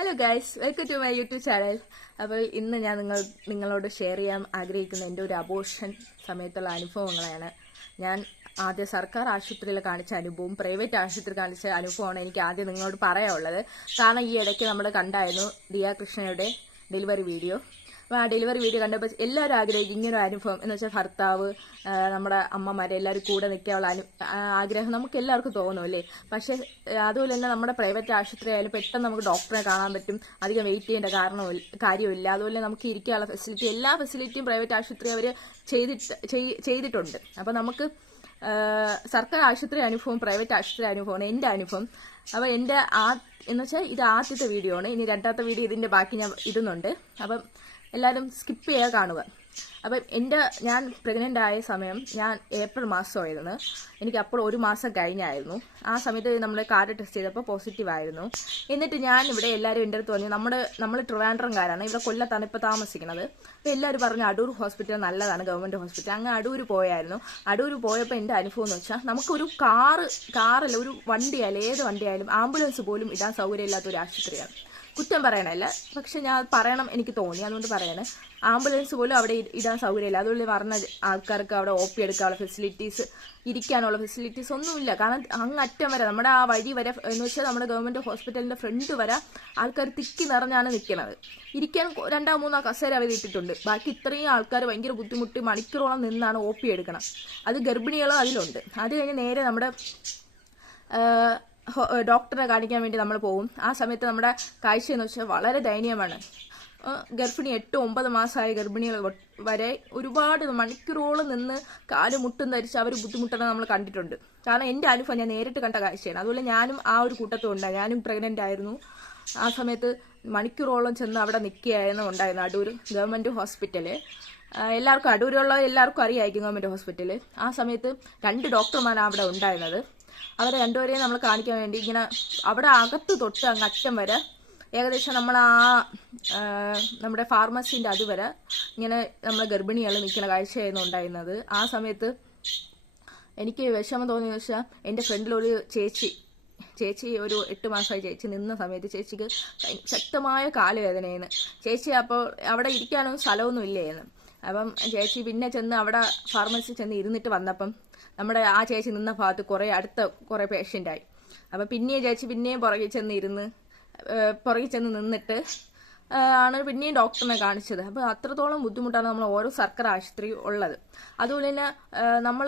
Hello guys welcome to my YouTube channel അപ്പോൾ ഇന്ന് ഞാൻ നിങ്ങൾ നിങ്ങളോട് ഷെയർ ചെയ്യാൻ ആഗ്രഹിക്കുന്ന എന്റെ ഒരു അബോഷൻ സമയത്തുള്ള അനുഭവങ്ങളാണ്. ഞാൻ ആദ്യം സർക്കാർ ആശുപത്രിയിൽ കാണിച്ച അനുഭവം പ്രൈവറ്റ് ആശുപത്രി കാണിച്ച അനുഭവമാണ് എനിക്ക് ആദ്യം നിങ്ങളോട് പറയാനുള്ളത്. കാരണം ഈ ഇടയ്ക്ക് നമ്മൾ കണ്ടായിരുന്നു ദിയ കൃഷ്ണയുടെ ഡെലിവറി വീഡിയോ അപ്പോൾ ആ ഡെലിവറി വീഡിയോ കണ്ടപ്പോൾ എല്ലാവരും ആഗ്രഹിക്കും ഇങ്ങനെ ഒരു അനുഭവം. എന്ന് വെച്ചാൽ ഭർത്താവ് നമ്മുടെ അമ്മമാരെ എല്ലാവരും കൂടെ നിൽക്കാനുള്ള അനു ആഗ്രഹം നമുക്ക് എല്ലാവർക്കും തോന്നും അല്ലേ? പക്ഷേ അതുപോലെ തന്നെ നമ്മുടെ പ്രൈവറ്റ് ആശുപത്രി ആയാലും പെട്ടെന്ന് നമുക്ക് ഡോക്ടറെ കാണാൻ പറ്റും. അധികം വെയിറ്റ് ചെയ്യേണ്ട കാരണം കാര്യമില്ല അതുപോലെ നമുക്ക് ഇരിക്കാനുള്ള ഫെസിലിറ്റി എല്ലാ ഫെസിലിറ്റിയും പ്രൈവറ്റ് ആശുപത്രി അവർ ചെയ്തിട്ട് ചെയ്തിട്ടുണ്ട്. അപ്പോൾ നമുക്ക് സർക്കാർ ആശുപത്രി അനുഭവം പ്രൈവറ്റ് ആശുപത്രി അനുഭവമാണ് എന്റെ അനുഭവം. അപ്പോൾ എന്റെ ആ എന്ന് വെച്ചാൽ ഇത് ആദ്യത്തെ വീഡിയോ ആണ്. ഇനി രണ്ടാമത്തെ വീഡിയോ ഇതിന്റെ ബാക്കി ഞാൻ ഇടുന്നുണ്ട്. അപ്പം എല്ലാവരും സ്കിപ്പ് ചെയ്യാതെ കാണുക. അപ്പം എന്റെ ഞാൻ പ്രഗ്നന്റ് ആയ സമയം ഞാൻ ഏപ്രിൽ മാസമായിരുന്നു. എനിക്ക് അപ്പോൾ ഒരു മാസം കഴിഞ്ഞായിരുന്നു. ആ സമയത്ത് നമ്മൾ കാർഡ് ടെസ്റ്റ് ചെയ്തപ്പോൾ പോസിറ്റീവ് ആയിരുന്നു. എന്നിട്ട് ഞാൻ ഇവിടെ എല്ലാവരും എന്റെ അടുത്ത് പറഞ്ഞു നമ്മുടെ നമ്മൾ ട്രിവാൻഡ്രംകാരാണ്. ഇവിടെ കൊല്ലത്താണ് ഇപ്പോൾ താമസിക്കുന്നത്. അപ്പോൾ എല്ലാവരും പറഞ്ഞു അടൂർ ഹോസ്പിറ്റൽ നല്ലതാണ് ഗവൺമെന്റ് ഹോസ്പിറ്റൽ അങ്ങ് അടൂർ പോയായിരുന്നു. അടൂർ പോയപ്പോൾ എന്റെ അനുഭവം എന്ന് വെച്ചാൽ നമുക്കൊരു കാറ് കാറല്ല ഒരു വണ്ടിയായാലും ഏത് വണ്ടിയായാലും ആംബുലൻസ് പോലും ഇടാൻ സൗകര്യമില്ലാത്ത ഒരു ആശുപത്രിയാണ്. കുറ്റം പറയണല്ല? പക്ഷെ ഞാൻ പറയണം എനിക്ക് തോന്നി അതുകൊണ്ട് പറയണേ. ആംബുലൻസ് പോലും അവിടെ ഇടാൻ സൗകര്യമില്ല. അതുകൊണ്ട് പറഞ്ഞ ആൾക്കാർക്ക് അവിടെ ഒ പി എടുക്കാനുള്ള ഫെസിലിറ്റീസ് ഇരിക്കാനുള്ള ഫെസിലിറ്റീസ് ഒന്നുമില്ല. കാരണം അങ്ങ് അറ്റം വരെ നമ്മുടെ ആ വഴി വരെ എന്ന് വെച്ചാൽ നമ്മുടെ ഗവൺമെന്റ് ഹോസ്പിറ്റലിന്റെ ഫ്രണ്ട് വരെ ആൾക്കാർ തിക്കി നിറഞ്ഞാണ് നിൽക്കുന്നത്. ഇരിക്കാൻ രണ്ടോ മൂന്നോ കസേര അവർ ഇട്ടിട്ടുണ്ട്. ബാക്കി ഇത്രയും ആൾക്കാർ ഭയങ്കര ബുദ്ധിമുട്ടി മണിക്കൂറോളം നിന്നാണ് ഒ പി എടുക്കണം അത് ഗർഭിണികളും അതിലുണ്ട്. അത് കഴിഞ്ഞ് നേരെ നമ്മുടെ ഡോക്ടറെ കാണിക്കാൻ വേണ്ടി നമ്മൾ പോകും ആ സമയത്ത് നമ്മുടെ കാഴ്ച എന്ന് വെച്ചാൽ വളരെ ദയനീയമാണ്. ഗർഭിണി എട്ട് ഒമ്പത് മാസമായ ഗർഭിണികൾ വരെ ഒരുപാട് മണിക്കൂറോളം നിന്ന് കാൽ മുട്ടും ധരിച്ച് അവർ ബുദ്ധിമുട്ടുന്നത് നമ്മൾ കണ്ടിട്ടുണ്ട്. കാരണം എന്റെ അനുഭവം ഞാൻ നേരിട്ട് കണ്ട കാഴ്ചയാണ്. അതുപോലെ ഞാനും ആ ഒരു കൂട്ടത്തും ഉണ്ടായി. ഞാനും പ്രഗ്നന്റ് ആയിരുന്നു. ആ സമയത്ത് മണിക്കൂറോളം ചെന്ന് അവിടെ നിൽക്കുകയായിരുന്നു ഉണ്ടായിരുന്നു അടൂർ ഗവൺമെന്റ് ഹോസ്പിറ്റൽ എല്ലാവർക്കും അടൂരുള്ള എല്ലാവർക്കും അറിയായിരിക്കും ഗവൺമെന്റ് ഹോസ്പിറ്റൽ ആ സമയത്ത് രണ്ട് ഡോക്ടർമാരാണ് അവിടെ ഉണ്ടായിരുന്നത്. അവരെ രണ്ടുപേരെയും നമ്മൾ കാണിക്കാൻ വേണ്ടി ഇങ്ങനെ അവിടെ അകത്ത് തൊട്ട് അങ്ങ് അറ്റം വരെ ഏകദേശം നമ്മൾ ആ നമ്മുടെ ഫാർമസീന്റെ അതുവരെ ഇങ്ങനെ നമ്മൾ ഗർഭിണികൾ നിൽക്കുന്ന കാഴ്ചയായിരുന്നു ഉണ്ടായിരുന്നത്. ആ സമയത്ത് എനിക്ക് വിഷമം തോന്നിയെന്ന് വെച്ചാൽ എന്റെ ഫ്രണ്ടിലൊരു ചേച്ചി ചേച്ചി ഒരു എട്ട് മാസമായി ചേച്ചി നിന്ന സമയത്ത് ചേച്ചിക്ക് ശക്തമായ കാലുവേദനയെന്ന് ചേച്ചി അപ്പോൾ അവിടെ ഇരിക്കാനൊന്നും സ്ഥലമൊന്നും ഇല്ലായിരുന്നു. അപ്പം ചേച്ചി പിന്നെ ചെന്ന് അവിടെ ഫാർമസി ചെന്ന് ഇരുന്നിട്ട് വന്നപ്പം നമ്മുടെ ആ ചേച്ചി നിന്ന ഭാഗത്ത് കുറേ അടുത്ത കുറേ പേഷ്യന്റായി അപ്പം പിന്നെയും ചേച്ചി പിന്നെയും പുറകിൽ ചെന്ന് ഇരുന്ന് പുറകിൽ ചെന്ന് നിന്നിട്ട് ആണ് പിന്നെയും ഡോക്ടറിനെ കാണിച്ചത്. അപ്പോൾ അത്രത്തോളം ബുദ്ധിമുട്ടാണ് നമ്മൾ ഓരോ സർക്കാർ ആശുപത്രി ഉള്ളത്. അതുപോലെ തന്നെ നമ്മൾ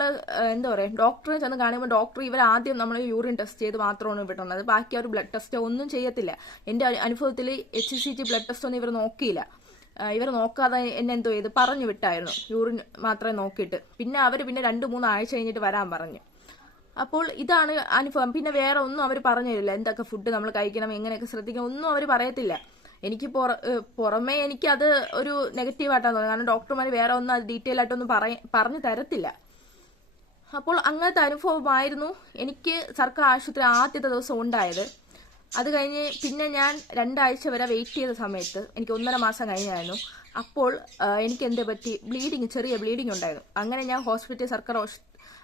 എന്താ പറയുക ഡോക്ടറെ ചെന്ന് കാണുമ്പോൾ ഡോക്ടർ ഇവർ ആദ്യം നമ്മൾ യൂറിൻ ടെസ്റ്റ് ചെയ്ത് മാത്രമാണ് വിട്ടുന്നത് ബാക്കി അവർ ബ്ലഡ് ടെസ്റ്റ് ഒന്നും ചെയ്യത്തില്ല. എന്റെ അനുഭവത്തിൽ H C G blood test ഒന്നും ഇവർ നോക്കിയില്ല. ഇവർ നോക്കാതെ എന്നെ എന്തോ ചെയ്ത് പറഞ്ഞു വിട്ടായിരുന്നു. യൂറിൻ മാത്രമേ നോക്കിയിട്ട്. പിന്നെ അവർ പിന്നെ രണ്ട് മൂന്ന് ആഴ്ച കഴിഞ്ഞിട്ട് വരാൻ പറഞ്ഞു. അപ്പോൾ ഇതാണ് അനുഭവം. പിന്നെ വേറെ ഒന്നും അവർ പറഞ്ഞു തരില്ല. എന്തൊക്കെ ഫുഡ് നമ്മൾ കഴിക്കണം എങ്ങനെയൊക്കെ ശ്രദ്ധിക്കണം ഒന്നും അവർ പറയത്തില്ല. എനിക്ക് പുറ എനിക്ക് പുറമേ എനിക്കത് ഒരു നെഗറ്റീവായിട്ടാണ് തോന്നുന്നത്. കാരണം ഡോക്ടർമാർ വേറെ ഒന്നും അത് ഡീറ്റെയിൽ ആയിട്ടൊന്നും പറഞ്ഞു തരത്തില്ല. അപ്പോൾ അങ്ങനത്തെ അനുഭവമായിരുന്നു എനിക്ക് സർക്കാർ ആശുപത്രി ആദ്യത്തെ ദിവസം ഉണ്ടായത്. അത് കഴിഞ്ഞ് പിന്നെ ഞാൻ രണ്ടാഴ്ച വരെ വെയിറ്റ് ചെയ്ത സമയത്ത് എനിക്ക് ഒന്നര മാസം കഴിഞ്ഞായിരുന്നു. അപ്പോൾ എനിക്ക് എന്ത് പറ്റി? ബ്ലീഡിങ് ചെറിയ ബ്ലീഡിങ് ഉണ്ടായിരുന്നു. അങ്ങനെ ഞാൻ ഹോസ്പിറ്റൽ സർക്കാർ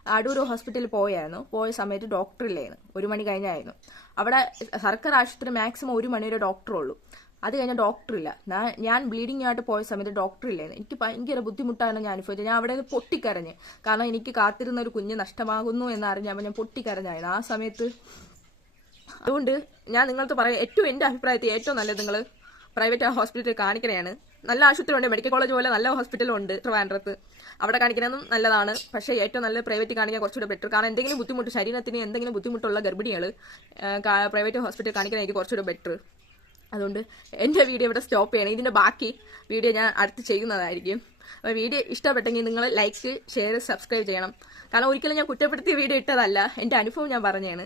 അടൂർ ഹോസ്പിറ്റലിൽ പോയായിരുന്നു. പോയ സമയത്ത് ഡോക്ടർ ഇല്ലായിരുന്നു. ഒരു മണി കഴിഞ്ഞായിരുന്നു. അവിടെ സർക്കാർ ആശുപത്രി മാക്സിമം ഒരു മണി വരെ ഡോക്ടറുള്ളൂ അത് കഴിഞ്ഞാൽ ഡോക്ടർ ഇല്ല. ഞാൻ- ബ്ലീഡിംഗ് ആയിട്ട് പോയ സമയത്ത് ഡോക്ടർ ഇല്ലായിരുന്നു. എനിക്ക് ഭയങ്കര ബുദ്ധിമുട്ടാണ് ഞാൻ അനുഭവിച്ചത്. ഞാൻ അവിടെ പൊട്ടിക്കരഞ്ഞ്. കാരണം എനിക്ക് കാത്തിരുന്ന ഒരു കുഞ്ഞ് നഷ്ടമാകുന്നു എന്നറിഞ്ഞപ്പോൾ ഞാൻ പൊട്ടിക്കരഞ്ഞായിരുന്നു. ആ സമയത്ത് അതുകൊണ്ട് ഞാൻ നിങ്ങൾക്ക് പറയാം ഏറ്റവും എന്റെ അഭിപ്രായത്തിൽ ഏറ്റവും നല്ലത് നിങ്ങൾ പ്രൈവറ്റ് ഹോസ്പിറ്റലിൽ കാണിക്കണയാണ് നല്ല ആശുപത്രി ഉണ്ട് മെഡിക്കൽ കോളേജ് പോലെ നല്ല ഹോസ്പിറ്റലും ഉണ്ട് ട്രിവാൻഡ്രത്ത്. അവിടെ കാണിക്കുന്നതും നല്ലതാണ്. പക്ഷേ ഏറ്റവും നല്ല പ്രൈവറ്റ് കാണിക്കാൻ കുറച്ചുകൂടെ ബെറ്റർ കാരണം എന്തെങ്കിലും ബുദ്ധിമുട്ട് ശരീരത്തിന് എന്തെങ്കിലും ബുദ്ധിമുട്ടുള്ള ഗർഭിണികൾ പ്രൈവറ്റ് ഹോസ്പിറ്റലിൽ എനിക്ക് കുറച്ചുകൂടെ ബെറ്റർ അതുകൊണ്ട് എന്റെ വീഡിയോ ഇവിടെ സ്റ്റോപ്പ് ചെയ്യണം. ഇതിന്റെ ബാക്കി വീഡിയോ ഞാൻ അടുത്ത് ചെയ്യുന്നതായിരിക്കും. അപ്പോൾ വീഡിയോ ഇഷ്ടപ്പെട്ടെങ്കിൽ നിങ്ങൾ ലൈക്ക് ഷെയർ സബ്സ്ക്രൈബ് ചെയ്യണം. കാരണം ഒരിക്കലും ഞാൻ കുറ്റപ്പെടുത്തിയ വീഡിയോ ഇട്ടതല്ല. എന്റെ അനുഭവം ഞാൻ പറഞ്ഞതാണ്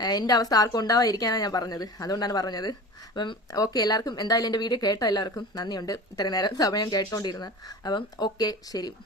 എന്റെ അവസ്ഥ ആർക്കും ഉണ്ടാവാതിരിക്കാനാണ് ഞാൻ പറഞ്ഞത്. അതുകൊണ്ടാണ് പറഞ്ഞത്. അപ്പം ഓക്കെ എല്ലാവർക്കും എന്തായാലും എന്റെ വീഡിയോ കേട്ട എല്ലാവർക്കും. നന്ദിയുണ്ട്. ഇത്രയും നേരം സമയം കേട്ടോണ്ടിരുന്നത് അപ്പം ഓക്കെ ശരി.